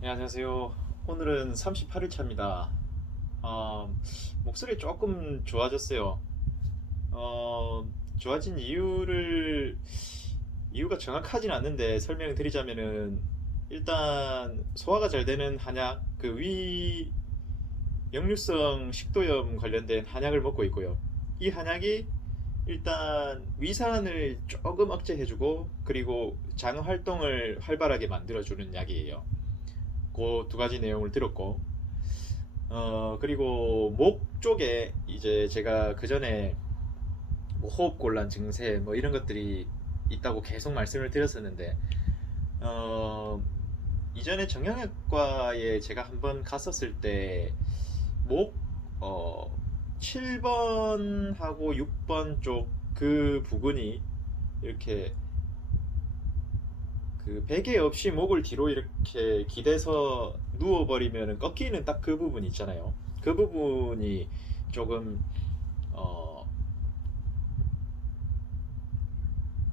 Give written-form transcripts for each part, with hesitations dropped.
네, 안녕하세요. 오늘은 38일차입니다. 목소리 조금 좋아졌어요. 어, 좋아진 이유가 정확하진 않는데 설명드리자면은, 일단 소화가 잘 되는 한약, 역류성 식도염 관련된 한약을 먹고 있고요. 이 한약이 일단 위산을 조금 억제해주고, 그리고 장 활동을 활발하게 만들어주는 약이에요. 그 두 가지 내용을 들었고, 그리고 목 쪽에 이제 제가 그 전에 뭐 호흡곤란 증세 뭐 이런 것들이 있다고 계속 말씀을 드렸었는데, 어, 이전에 정형외과에 제가 한번 갔었을 때 목, 어, 7번하고 6번 쪽 그 부분이 이렇게 그 베개 없이 목을 뒤로 이렇게 기대서 누워버리면 꺾이는 딱 그 부분 있잖아요. 그 부분이 조금 어,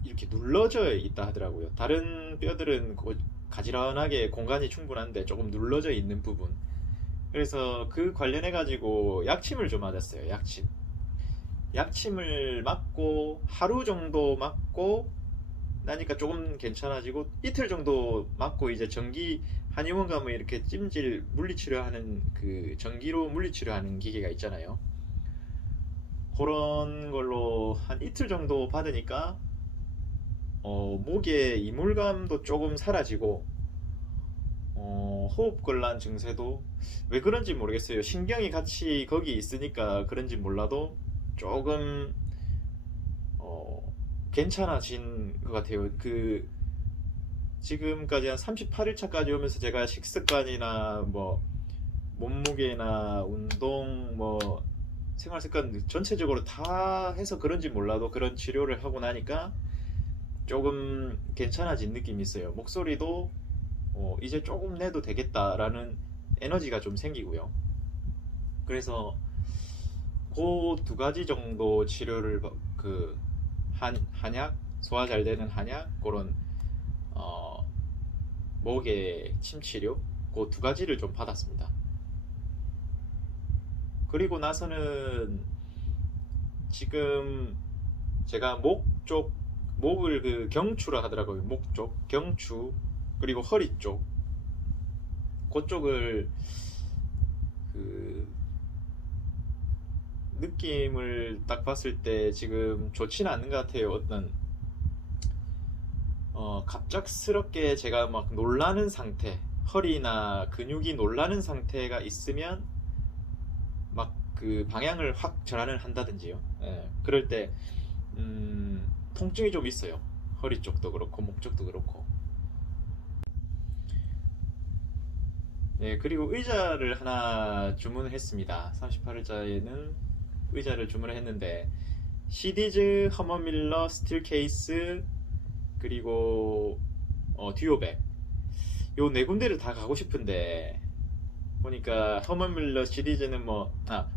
이렇게 눌러져 있다 하더라고요. 다른 뼈들은 가지런하게 공간이 충분한데 조금 눌러져 있는 부분. 그래서 그 관련해 가지고 약침을 좀 맞았어요. 약침을 맞고 하루 정도 맞고 나니까 조금 괜찮아지고, 이틀 정도 맞고 이제 전기 한의원 가면 이렇게 찜질 물리치료하는 그 전기로 물리치료하는 기계가 있잖아요. 그런 걸로 한 이틀 정도 받으니까 목에 이물감도 조금 사라지고, 호흡곤란 증세도 왜 그런지 모르겠어요. 신경이 같이 거기 있으니까 그런지 몰라도 조금 어, 괜찮아진 것 같아요. 지금까지 한 38일차까지 오면서 제가 식습관이나 뭐 몸무게나 운동 뭐 생활 습관 전체적으로 다 해서 그런지 몰라도 그런 치료를 하고 나니까 조금 괜찮아진 느낌이 있어요. 목소리도 이제 조금 내도 되겠다라는 에너지가 좀 생기고요. 그래서 그 두 가지 정도 치료를 한약, 소화 잘 되는 한약, 그런 어, 목의 침 치료, 그 두 가지를 좀 받았습니다. 그리고 나서는 지금 제가 목을 그 경추라 하더라고요. 목 쪽, 경추, 그리고 허리 쪽, 그쪽을 그 느낌을 딱 봤을 때 지금 좋지는 않는 것 같아요. 갑작스럽게 제가 막 놀라는 상태, 허리나 근육이 놀라는 상태가 있으면 막 그 방향을 확 전환을 한다든지요. 예, 그럴 때 통증이 좀 있어요. 허리 쪽도 그렇고 목 쪽도 그렇고. 예, 그리고 의자를 하나 주문했습니다. 38일자에는 의자를 주문을 했는데, 시디즈, 허머밀러, 스틸 케이스, 그리고 듀오백, 요 네 군데를 다 가고 싶은데, 보니까 허먼밀러 시리즈는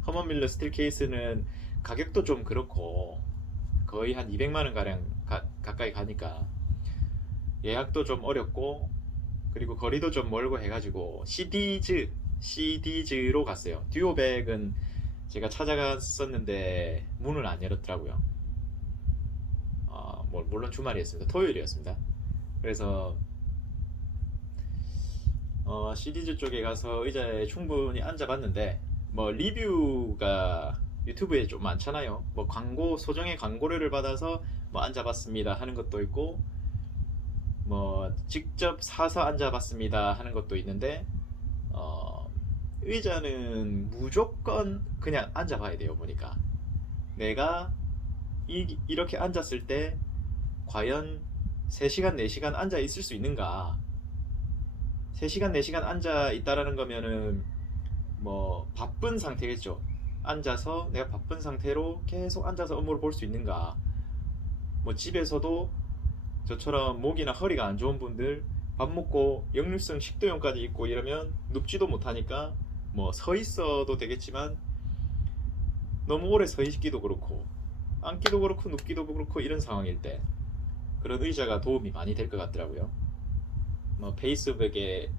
허먼밀러 스틸 케이스는 가격도 좀 그렇고 거의 한 200만 원 가량 가까이 가니까 예약도 좀 어렵고, 그리고 거리도 좀 멀고 해가지고 시디즈로 갔어요. 듀오백은 제가 찾아갔었는데 문을 안 열었더라고요. 물론 주말이었습니다. 토요일이었습니다. 그래서 시리즈 쪽에 가서 의자에 충분히 앉아봤는데, 뭐 리뷰가 유튜브에 좀 많잖아요. 뭐 소정의 광고료를 받아서 뭐 앉아봤습니다 하는 것도 있고, 뭐 직접 사서 앉아봤습니다 하는 것도 있는데, 어, 의자는 무조건 그냥 앉아봐야 돼요. 보니까 내가 이렇게 앉았을 때 과연 3시간 4시간 앉아 있을 수 있는가. 3시간 4시간 앉아 있다라는 거면은 뭐 바쁜 상태겠죠. 앉아서 내가 바쁜 상태로 계속 앉아서 업무를 볼 수 있는가. 뭐 집에서도 저처럼 목이나 허리가 안 좋은 분들, 밥 먹고 역류성 식도염까지 있고 이러면 눕지도 못하니까 뭐 서 있어도 되겠지만, 너무 오래 서 있기도 그렇고 앉기도 그렇고 눕기도 그렇고 이런 상황일 때 그런 의자가 도움이 많이 될 것 같더라고요. 뭐 페이스북에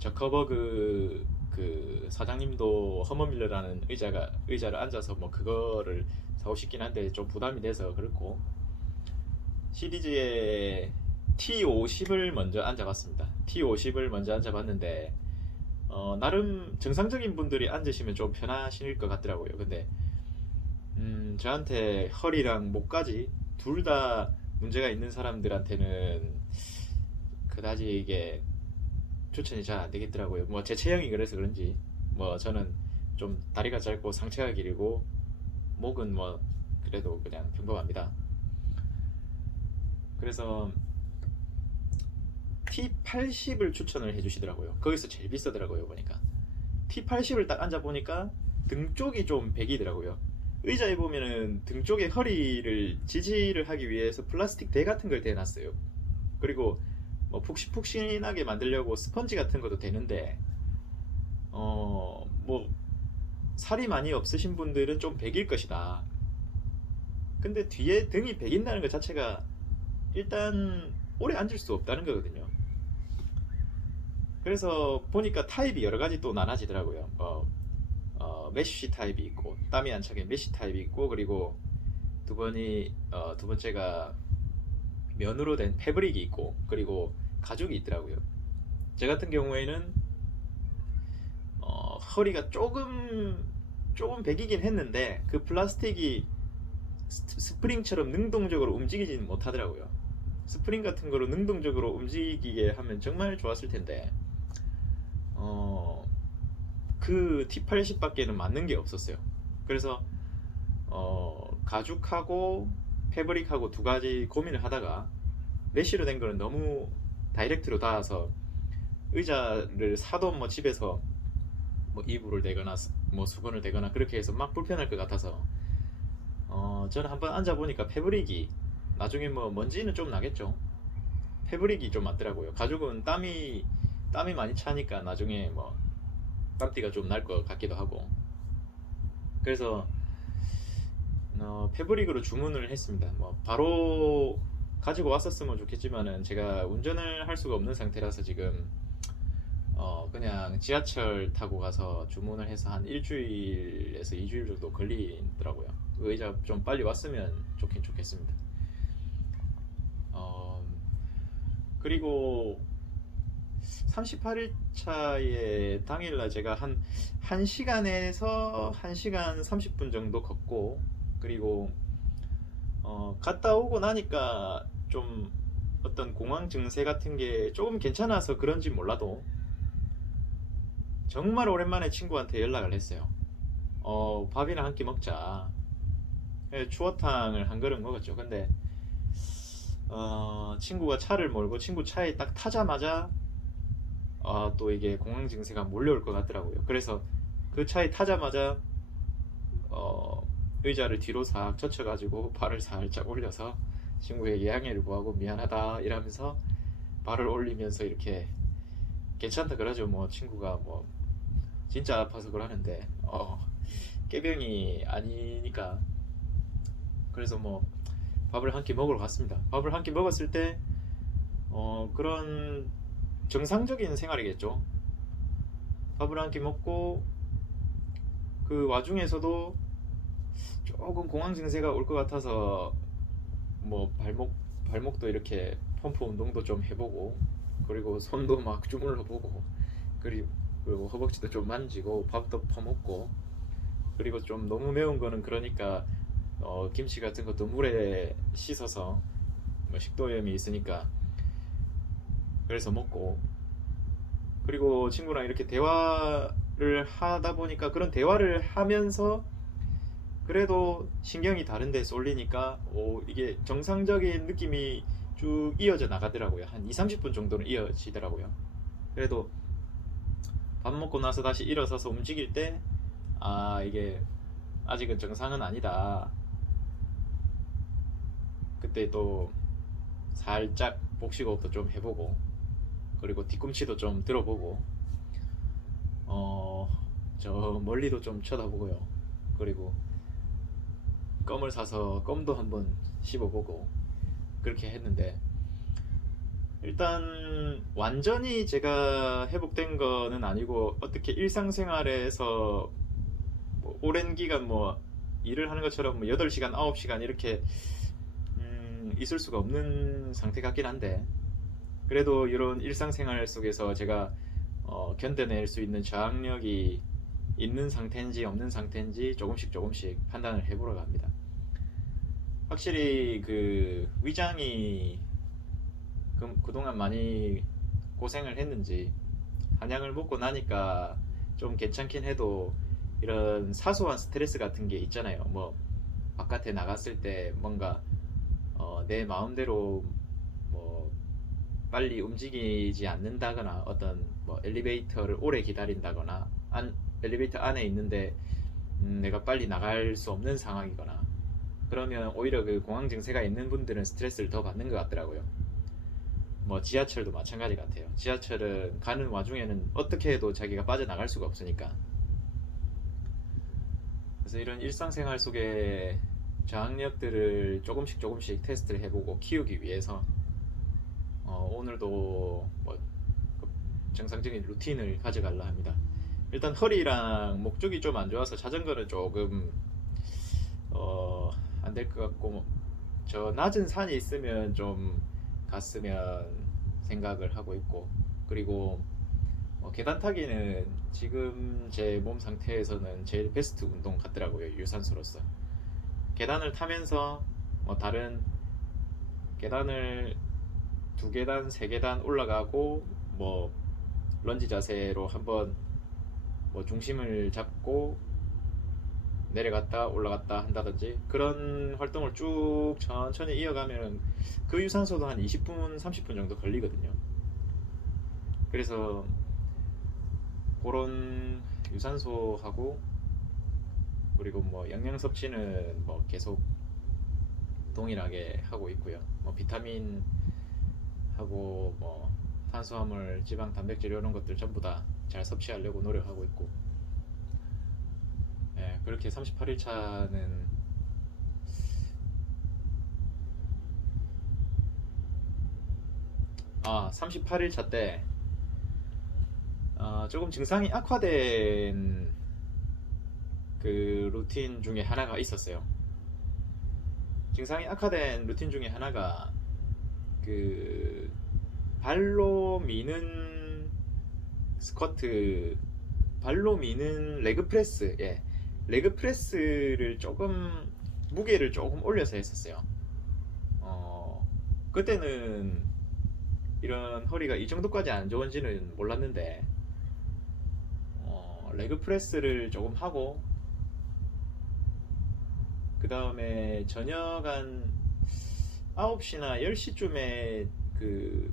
저커버그 그 사장님도 허머밀러라는 의자를 앉아서 뭐 그거를 사고 싶긴 한데 좀 부담이 돼서 그렇고, 시리즈의 T50을 먼저 앉아봤습니다. T50을 먼저 앉아봤는데 나름 정상적인 분들이 앉으시면 좀 편하실 것 같더라고요. 근데 저한테 허리랑 목까지 둘 다 문제가 있는 사람들한테는 그다지 이게 추천이 잘 안 되겠더라고요. 뭐 제 체형이 그래서 그런지 뭐 저는 좀 다리가 짧고 상체가 길고 목은 뭐 그래도 그냥 평범합니다. 그래서 T80을 추천을 해주시더라고요. 거기서 제일 비싸더라고요 보니까. T80을 딱 앉아 보니까 등 쪽이 좀 베기더라고요. 의자에 보면은 등 쪽에 허리를 지지를 하기 위해서 플라스틱 대 같은 걸 대놨어요. 그리고 뭐 푹신푹신하게 만들려고 스펀지 같은 것도 되는데 뭐 살이 많이 없으신 분들은 좀 배길 것이다. 근데 뒤에 등이 배긴다는 것 자체가 일단 오래 앉을 수 없다는 거거든요. 그래서 보니까 타입이 여러 가지 또 나눠지더라고요. 메쉬 타입이 있고 땀이 안 차게 메쉬 타입이 있고, 그리고 두 번째가 면으로 된 패브릭이 있고, 그리고 가죽이 있더라고요. 제 같은 경우에는 허리가 조금 배기긴 했는데 그 플라스틱이 스프링처럼 능동적으로 움직이지는 못하더라고요. 스프링 같은 거로 능동적으로 움직이게 하면 정말 좋았을 텐데 그 T80밖에는 맞는 게 없었어요. 그래서 가죽하고 패브릭하고 두 가지 고민을 하다가 메쉬로 된 거는 너무 다이렉트로 닿아서 의자를 사도 뭐 집에서 뭐 이불을 대거나 뭐 수건을 대거나 그렇게 해서 막 불편할 것 같아서 저는 한번 앉아보니까 패브릭이, 나중에 뭐 먼지는 좀 나겠죠. 패브릭이 좀 맞더라고요. 가죽은 땀이 많이 차니까 나중에 뭐 땀띠가 좀 날 것 같기도 하고. 그래서 패브릭으로 주문을 했습니다. 뭐 바로 가지고 왔었으면 좋겠지만은 제가 운전을 할 수가 없는 상태라서 지금 그냥 지하철 타고 가서 주문을 해서 한 일주일에서 2주일 정도 걸리더라고요. 그 의자 좀 빨리 왔으면 좋긴 좋겠습니다. 그리고 38일차의 당일날 제가 한 1시간에서 1시간 30분 정도 걷고, 그리고 갔다 오고 나니까 좀 어떤 공황 증세 같은 게 조금 괜찮아서 그런지 몰라도 정말 오랜만에 친구한테 연락을 했어요. 밥이나 한 끼 먹자. 추어탕을 한 그릇 먹었죠. 근데 친구가 차를 몰고 친구 차에 딱 타자마자 또 이게 공황 증세가 몰려올 것 같더라고요. 그래서 그 차에 타자마자 의자를 뒤로 싹 젖혀가지고 발을 살짝 올려서 친구에게 양해를 구하고 미안하다 이러면서 발을 올리면서 이렇게 괜찮다 그러죠. 뭐 친구가 뭐 진짜 아파서 그러는데 깨병이 아니니까. 그래서 뭐 밥을 한 끼 먹으러 갔습니다. 밥을 한 끼 먹었을 때 그런 정상적인 생활이겠죠. 밥을 한 끼 먹고 그 와중에서도 조금 공황 증세가 올 것 같아서 뭐 발목도 이렇게 펌프 운동도 좀 해보고, 그리고 손도 막 주물러 보고, 그리고 허벅지도 좀 만지고 밥도 퍼먹고, 그리고 좀 너무 매운 거는 그러니까 김치 같은 것도 물에 씻어서 뭐 식도염이 있으니까 그래서 먹고, 그리고 친구랑 이렇게 대화를 하다 보니까 그런 대화를 하면서 그래도 신경이 다른 데 쏠리니까 이게 정상적인 느낌이 쭉 이어져 나가더라고요. 한 2, 30분 정도는 이어지더라고요. 그래도 밥 먹고 나서 다시 일어서서 움직일 때 이게 아직은 정상은 아니다. 그때 또 살짝 복식호흡도 좀 해보고, 그리고 뒤꿈치도 좀 들어보고, 저 멀리도 좀 쳐다보고요. 그리고 껌을 사서 껌도 한번 씹어보고 그렇게 했는데 일단 완전히 제가 회복된 거는 아니고 어떻게 일상생활에서 뭐 오랜 기간 뭐 일을 하는 것처럼 뭐 8시간, 9시간 이렇게 있을 수가 없는 상태 같긴 한데 그래도 이런 일상생활 속에서 제가 견뎌낼 수 있는 저항력이 있는 상태인지 없는 상태인지 조금씩 조금씩 판단을 해보러 갑니다. 확실히 그 위장이 그동안 많이 고생을 했는지 한약을 먹고 나니까 좀 괜찮긴 해도 이런 사소한 스트레스 같은 게 있잖아요. 뭐 바깥에 나갔을 때 뭔가 내 마음대로 뭐 빨리 움직이지 않는다거나 어떤 뭐 엘리베이터를 오래 기다린다거나 엘리베이터 안에 있는데 내가 빨리 나갈 수 없는 상황이거나 그러면 오히려 그 공황 증세가 있는 분들은 스트레스를 더 받는 것 같더라고요. 뭐 지하철도 마찬가지 같아요. 지하철은 가는 와중에는 어떻게 해도 자기가 빠져나갈 수가 없으니까. 그래서 이런 일상생활 속에 저항력들을 조금씩 조금씩 테스트를 해보고 키우기 위해서 오늘도 뭐 정상적인 루틴을 가져가려 합니다. 일단 허리랑 목 쪽이 좀 안 좋아서 자전거는 조금 안 될 것 같고 저 낮은 산이 있으면 좀 갔으면 생각을 하고 있고 그리고 계단 타기는 지금 제 몸 상태에서는 제일 베스트 운동 같더라고요. 유산소로서 계단을 타면서 뭐 다른 계단을 2계단, 3계단 올라가고 뭐 런지 자세로 한번 뭐 중심을 잡고 내려갔다 올라갔다 한다든지 그런 활동을 쭉 천천히 이어가면 그 유산소도 한 20분, 30분 정도 걸리거든요. 그래서 그런 유산소하고 그리고 뭐 영양 섭취는 뭐 계속 동일하게 하고 있고요. 뭐 비타민 하고 뭐 탄수화물, 지방, 단백질 이런 것들 전부 다 잘 섭취하려고 노력하고 있고 그렇게 38일차는 38일차 때 조금 증상이 악화된 그 루틴 중에 하나가 있었어요. 증상이 악화된 루틴 중에 하나가 그 발로 미는 스쿼트, 발로 미는 레그 프레스, 레그 프레스를 조금 무게를 조금 올려서 했었어요. 그때는 이런 허리가 이 정도까지 안 좋은지는 몰랐는데 레그 프레스를 조금 하고 그 다음에 저녁 한 9시나 10시쯤에 그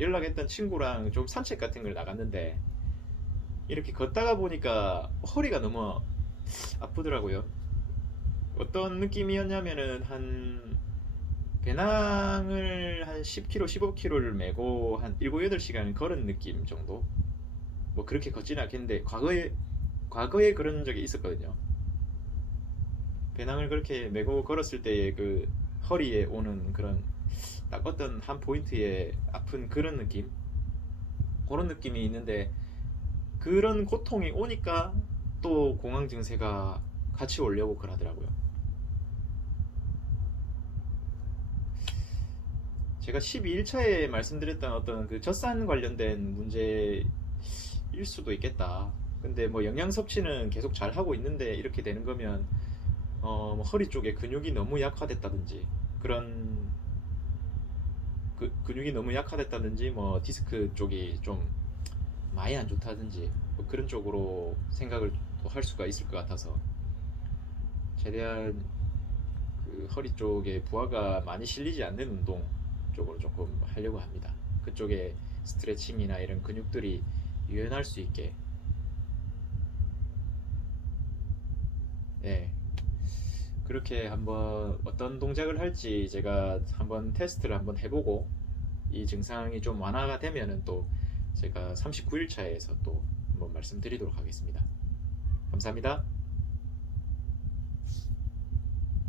연락했던 친구랑 좀 산책 같은 걸 나갔는데 이렇게 걷다가 보니까 허리가 너무 아프더라고요. 어떤 느낌이었냐면은 한 배낭을 한 10km, 15km를 메고 한 7, 8시간 걸은 느낌 정도? 뭐 그렇게 걷지는 않겠는데 과거에 그런 적이 있었거든요. 배낭을 그렇게 메고 걸었을 때의 그 허리에 오는 그런 딱 어떤 한 포인트에 아픈 그런 느낌? 그런 느낌이 있는데 그런 고통이 오니까 또 공황 증세가 같이 오려고 그러더라고요. 제가 12일차에 말씀드렸던 어떤 그 젖산 관련된 문제일 수도 있겠다. 근데 뭐 영양 섭취는 계속 잘 하고 있는데 이렇게 되는 거면 뭐 허리 쪽에 근육이 너무 약화됐다든지 그런 근육이 너무 약화됐다든지 뭐 디스크 쪽이 좀 많이 안 좋다든지 뭐 그런 쪽으로 생각을 또 할 수가 있을 것 같아서 최대한 그 허리 쪽에 부하가 많이 실리지 않는 운동 쪽으로 조금 하려고 합니다. 그쪽에 스트레칭이나 이런 근육들이 유연할 수 있게 네, 그렇게 한번 어떤 동작을 할지 제가 한번 테스트를 한번 해보고 이 증상이 좀 완화가 되면은 또 제가 39일차에서 또 한번 말씀드리도록 하겠습니다. 감사합니다.